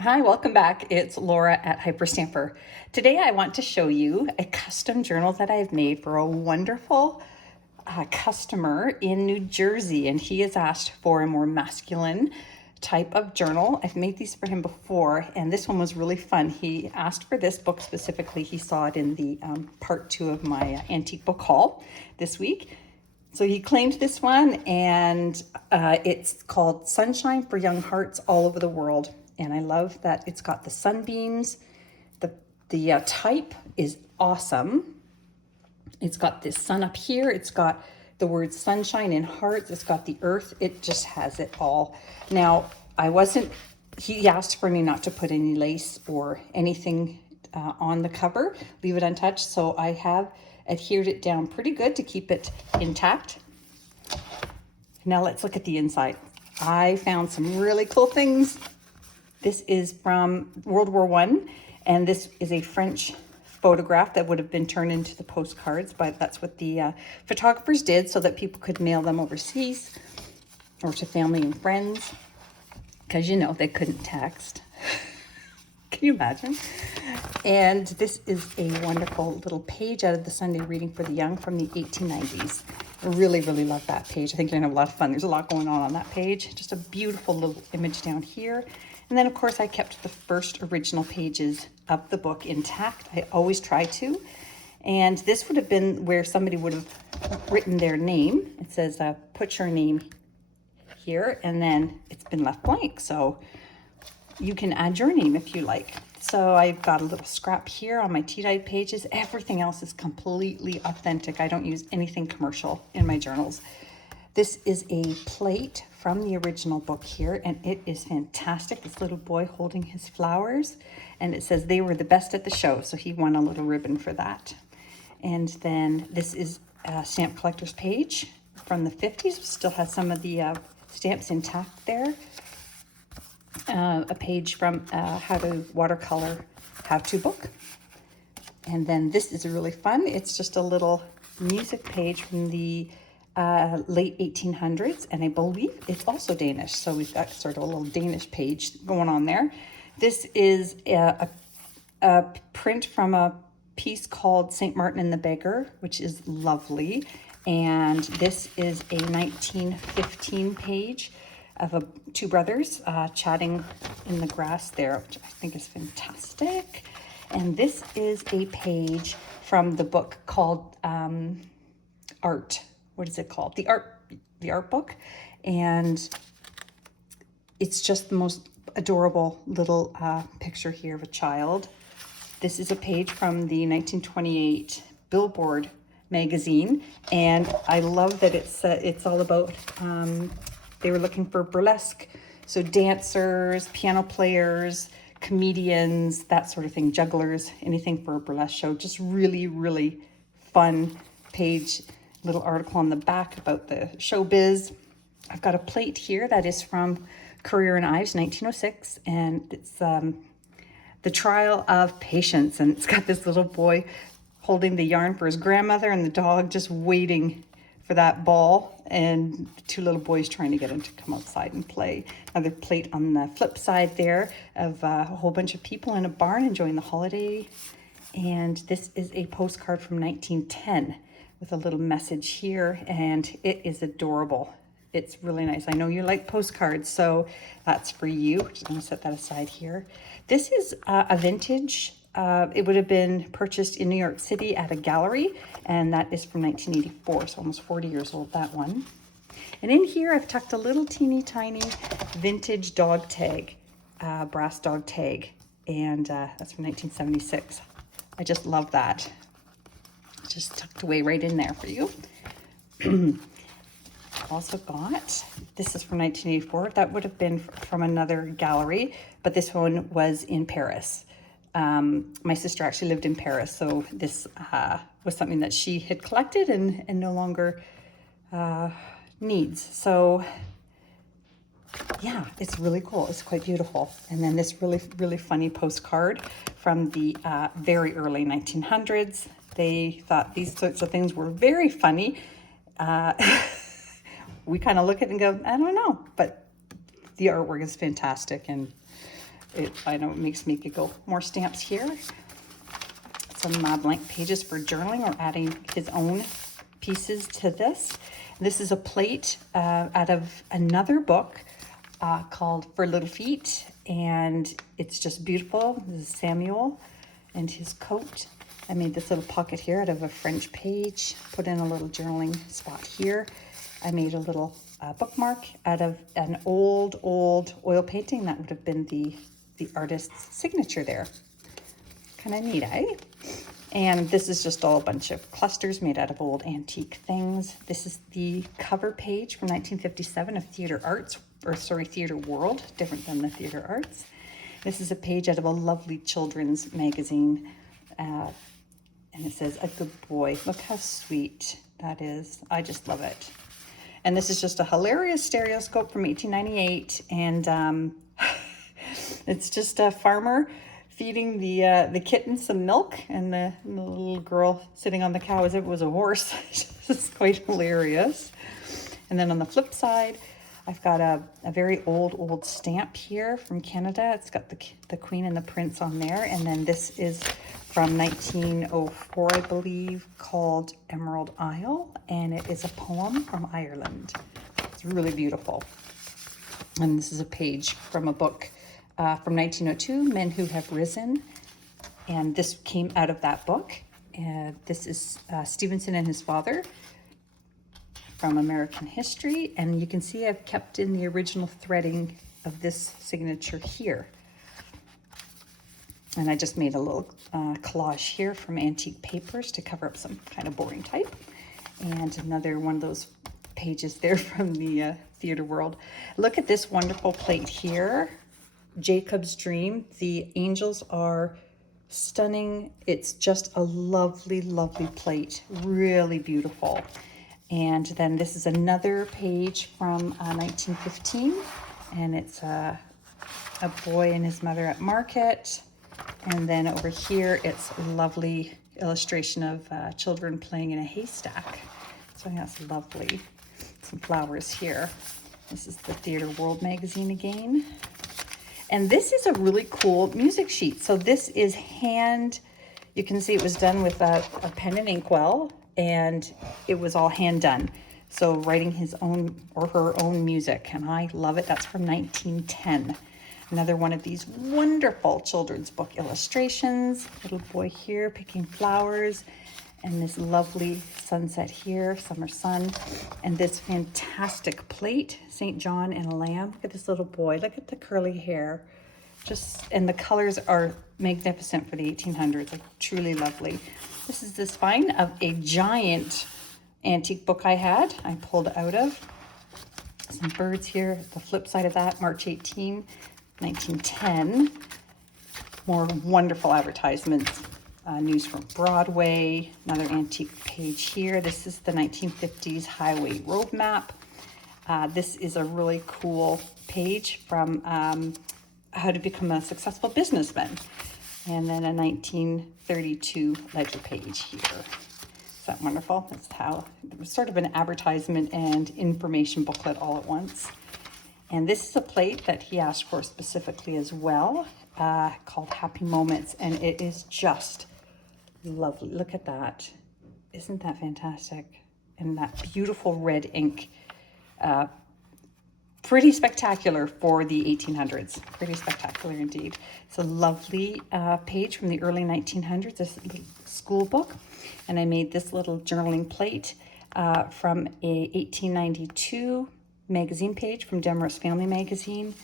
Hi, welcome back. It's Laura at Hyperstamper. Today I want to show you a custom journal that I've made for a wonderful customer in New Jersey, and he has asked for a more masculine type of journal. I've made these for him before, and this one was really fun. He asked for this book specifically. He saw it in the part 2 of my antique book haul this week. So he claimed this one, and it's called Sunshine for Young Hearts All Over the World. And I love that it's got the sunbeams. The type is awesome. It's got this sun up here. It's got the word sunshine in hearts. It's got the earth. It just has it all. Now, he asked for me not to put any lace or anything on the cover, leave it untouched. So I have adhered it down pretty good to keep it intact. Now let's look at the inside. I found some really cool things. This is from World War I, and this is a French photograph that would have been turned into the postcards, but that's what the photographers did so that people could mail them overseas or to family and friends, because they couldn't text. Can you imagine? And this is a wonderful little page out of the Sunday Reading for the Young from the 1890s. I really, really love that page. I think you're gonna have a lot of fun. There's a lot going on that page. Just a beautiful little image down here. And then of course I kept the first original pages of the book intact. I always try to. And this would have been where somebody would have written their name. It says, put your name here, and then it's been left blank. So you can add your name if you like. So I've got a little scrap here on my tea-dyed pages. Everything else is completely authentic. I don't use anything commercial in my journals. This is a plate from the original book here, and it is fantastic. This little boy holding his flowers, and it says they were the best at the show, so he won a little ribbon for that. And then this is a stamp collector's page from the 50s. Still has some of the stamps intact there. A page from how to watercolor how-to book. And then this is really fun. It's just a little music page from the late 1800s, and I believe it's also Danish. So we've got sort of a little Danish page going on there. This is a print from a piece called St. Martin and the Beggar, which is lovely. And this is a 1915 page of two brothers chatting in the grass there, which I think is fantastic. And this is a page from the book called Art. What is it called? The art book. And it's just the most adorable little picture here of a child. This is a page from the 1928 Billboard magazine, and I love that it's all about they were looking for burlesque, so dancers, piano players, comedians, that sort of thing, jugglers, anything for a burlesque show. Just really, really fun page. Little article on the back about the showbiz. I've got a plate here that is from Currier and Ives, 1906, and it's the Trial of Patience, and it's got this little boy holding the yarn for his grandmother and the dog just waiting for that ball, and two little boys trying to get him to come outside and play. Another plate on the flip side there of a whole bunch of people in a barn enjoying the holiday. And this is a postcard from 1910 with a little message here, and it is adorable. It's really nice. I know you like postcards, so that's for you. Just gonna set that aside here. This is a vintage. It would have been purchased in New York City at a gallery, and that is from 1984, so almost 40 years old, that one. And in here, I've tucked a little teeny tiny vintage dog tag, brass dog tag, and that's from 1976. I just love that. Just tucked away right in there for you. Also got, this is from 1984. That would have been from another gallery, but this one was in Paris. My sister actually lived in Paris, so this was something that she had collected and no longer needs. So yeah, it's really cool. It's quite beautiful. And then this really, really funny postcard from the very early 1900s. They thought these sorts of things were very funny. We kind of look at it and go, I don't know, but the artwork is fantastic, and I know it makes me giggle. More stamps here. Some blank pages for journaling or adding his own pieces to this. This is a plate out of another book called For Little Feet, and it's just beautiful. This is Samuel and his coat. I made this little pocket here out of a French page, put in a little journaling spot here. I made a little bookmark out of an old oil painting. That would have been the artist's signature there. Kind of neat, eh? And this is just all a bunch of clusters made out of old antique things. This is the cover page from 1957 of Theater Arts, or sorry, Theater World, different than the Theater Arts. This is a page out of a lovely children's magazine. And it says, "A good boy." Look how sweet that is. I just love it. And this is just a hilarious stereoscope from 1898. And it's just a farmer feeding the kitten some milk, and the little girl sitting on the cow as if it was a horse. It's quite hilarious. And then on the flip side, I've got a very old stamp here from Canada. It's got the Queen and the Prince on there. And then this is from 1904, I believe, called Emerald Isle. And it is a poem from Ireland. It's really beautiful. And this is a page from a book from 1902, Men Who Have Risen. And this came out of that book. This is Stevenson and his father from American History. And you can see I've kept in the original threading of this signature here. And I just made a little collage here from antique papers to cover up some kind of boring type. And another one of those pages there from the Theater World. Look at this wonderful plate here. Jacob's Dream. The angels are stunning. It's just a lovely plate. Really beautiful. And then this is another page from 1915. And it's a boy and his mother at market. And then over here, it's a lovely illustration of children playing in a haystack. So that's lovely. Some flowers here. This is the Theater World magazine again. And this is a really cool music sheet. So this is you can see it was done with a pen and inkwell, and it was all hand done. So writing his own or her own music, and I love it. That's from 1910. Another one of these wonderful children's book illustrations. Little boy here picking flowers, and this lovely sunset here, summer sun, and this fantastic plate, St. John and a lamb. Look at this little boy. Look at the curly hair. And the colors are magnificent for the 1800s, like truly lovely. This is the spine of a giant antique book I had, I pulled out of. Some birds here. The flip side of that, March 18, 1910. More wonderful advertisements. News from Broadway. Another antique page here. This is the 1950s highway road map. This is a really cool page from How to Become a Successful Businessman. And then a 1932 ledger page here. Is that wonderful? That's how it was sort of an advertisement and information booklet all at once. And this is a plate that he asked for specifically as well, called Happy Moments. And it is just lovely. Look at that. Isn't that fantastic? And that beautiful red ink. Pretty spectacular for the 1800s. Pretty spectacular indeed. It's a lovely page from the early 1900s, this little school book. And I made this little journaling plate from a 1892 magazine page from Demarest Family Magazine.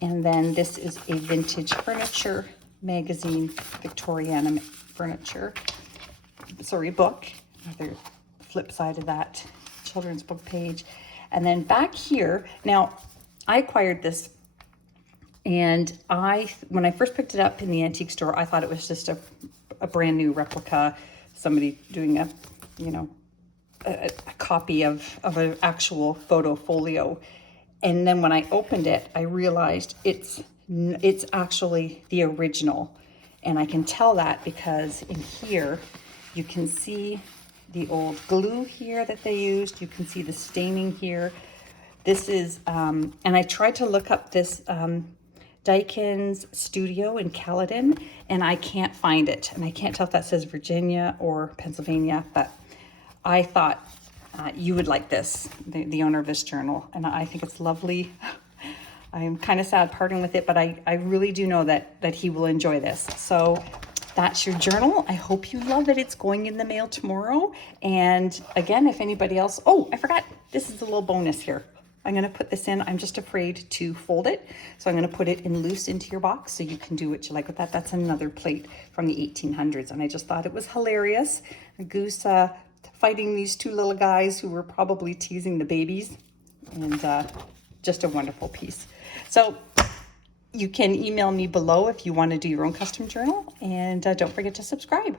And then this is a vintage furniture magazine, Victoriana furniture, book. Another flip side of that children's book page. And then back here, now I acquired this, and when I first picked it up in the antique store, I thought it was just a brand new replica, somebody doing a copy of an actual photo folio. And then when I opened it, I realized it's actually the original. And I can tell that because in here, you can see the old glue here that they used. You can see the staining here. This is, and I tried to look up this Dykins Studio in Caledon, and I can't find it. And I can't tell if that says Virginia or Pennsylvania, but I thought you would like this, the owner of this journal, and I think it's lovely. I'm kind of sad parting with it, but I really do know that he will enjoy this. So that's your journal. I hope you love it. It's going in the mail tomorrow. And again, if anybody else, oh, I forgot, this is a little bonus here. I'm going to put this in. I'm just afraid to fold it. So I'm going to put it in loose into your box so you can do what you like with that. That's another plate from the 1800s. And I just thought it was hilarious. A goose fighting these two little guys who were probably teasing the babies. And just a wonderful piece. So you can email me below if you want to do your own custom journal. And don't forget to subscribe.